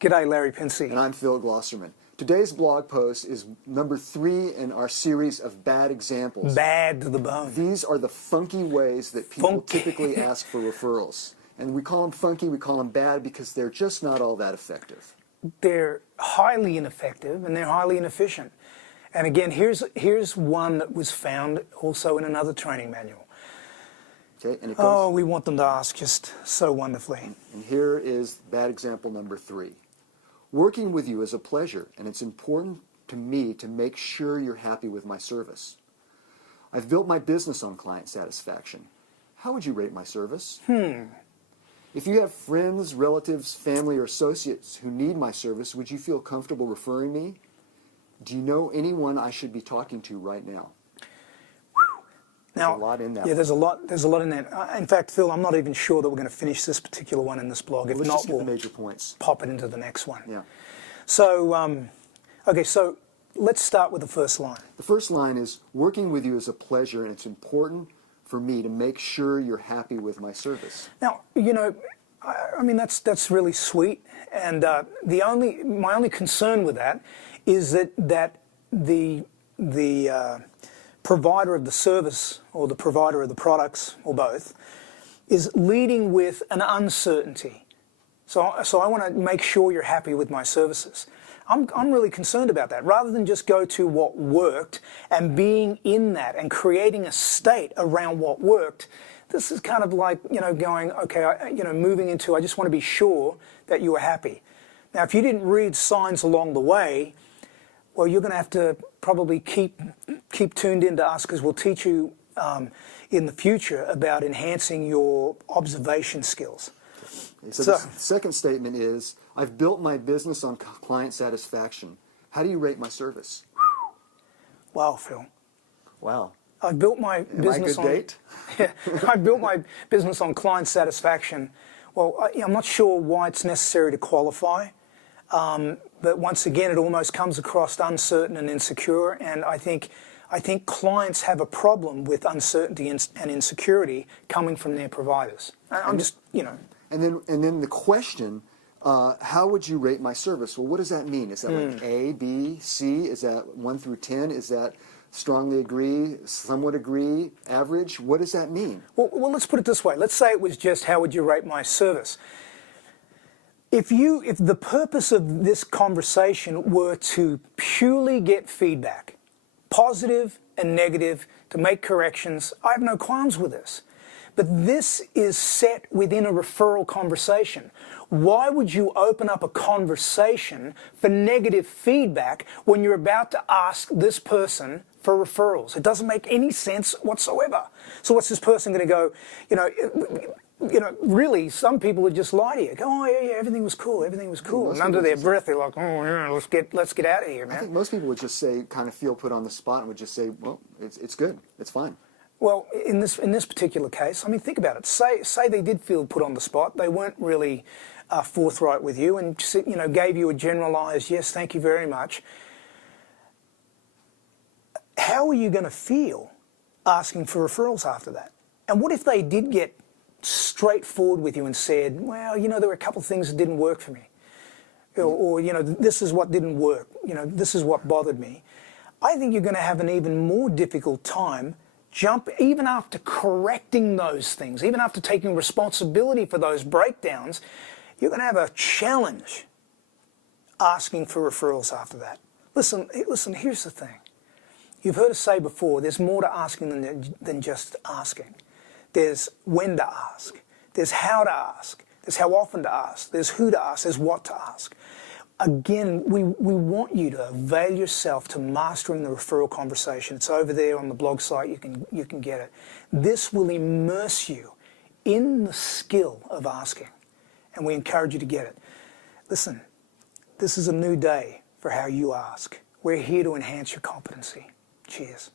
G'day, Larry Pinsey. And I'm Phil Glosserman. Today's blog post is number 3 in our series of bad examples. Bad to the bone. These are the funky ways that people typically ask for referrals. And we call them funky, we call them bad because they're just not all that effective. They're highly ineffective and they're highly inefficient. And again, here's one that was found also in another training manual. Okay, and it goes, we want them to ask just so wonderfully. And here is bad example number 3. Working with you is a pleasure, and it's important to me to make sure you're happy with my service. I've built my business on client satisfaction. How would you rate my service? If you have friends, relatives, family, or associates who need my service, would you feel comfortable referring me? Do you know anyone I should be talking to right now? Now, there's a lot in that. Yeah, there's a lot in that. In fact, Phil, I'm not even sure that we're going to finish this particular one in this blog. Well, if let's not, just get we'll the major points. Pop it into the next one. Yeah. So, okay, so let's start with the first line. The first line is, working with you is a pleasure, and it's important for me to make sure you're happy with my service. Now, you know, I mean, that's really sweet. And my only concern with that is that the provider of the service or the provider of the products or both is leading with an uncertainty. So I want to make sure you're happy with my services. I'm really concerned about that. Rather than just go to what worked and being in that and creating a state around what worked, this is kind of like, you know, going, okay, moving into, I just want to be sure that you are happy. Now, if you didn't read signs along the way, well, you're going to have to probably keep tuned in to us because we'll teach you in the future about enhancing your observation skills. So the second statement is, I've built my business on client satisfaction. How do you rate my service? Wow, Phil. Wow. I've built my business on... date? Yeah, I've built my business on client satisfaction. Well, I'm not sure why it's necessary to qualify. But once again, it almost comes across uncertain and insecure, and I think clients have a problem with uncertainty and insecurity coming from their providers. I'm just, you know. And then the question, how would you rate my service? Well, what does that mean? Is that like A, B, C? Is that 1 through 10? Is that strongly agree, somewhat agree, average? What does that mean? Well, let's put it this way. Let's say it was just, how would you rate my service? If the purpose of this conversation were to purely get feedback, positive and negative, to make corrections, I have no qualms with this. But this is set within a referral conversation. Why would you open up a conversation for negative feedback when you're about to ask this person for referrals? It doesn't make any sense whatsoever. So what's this person going to go, really, some people would just lie to you. Go, oh, yeah, everything was cool. And under their breath, they're like, oh, yeah, let's get out of here, man. I think most people would just say, kind of feel put on the spot and would just say, well, it's good. It's fine. Well, in this particular case, I mean, think about it. Say they did feel put on the spot. They weren't really forthright with you and, gave you a generalized, yes, thank you very much. How are you going to feel asking for referrals after that? And what if they did get straightforward with you and said, well, there were a couple of things that didn't work for me. Or this is what didn't work. This is what bothered me. I think you're going to have an even more difficult time even after correcting those things, even after taking responsibility for those breakdowns, you're going to have a challenge asking for referrals after that. Listen, here's the thing. You've heard us say before, there's more to asking than just asking. There's when to ask. There's how to ask. There's how often to ask. There's who to ask. There's what to ask. Again, we want you to avail yourself to mastering the referral conversation. It's over there on the blog site. You can get it. This will immerse you in the skill of asking, and we encourage you to get it. Listen, this is a new day for how you ask. We're here to enhance your competency. Cheers.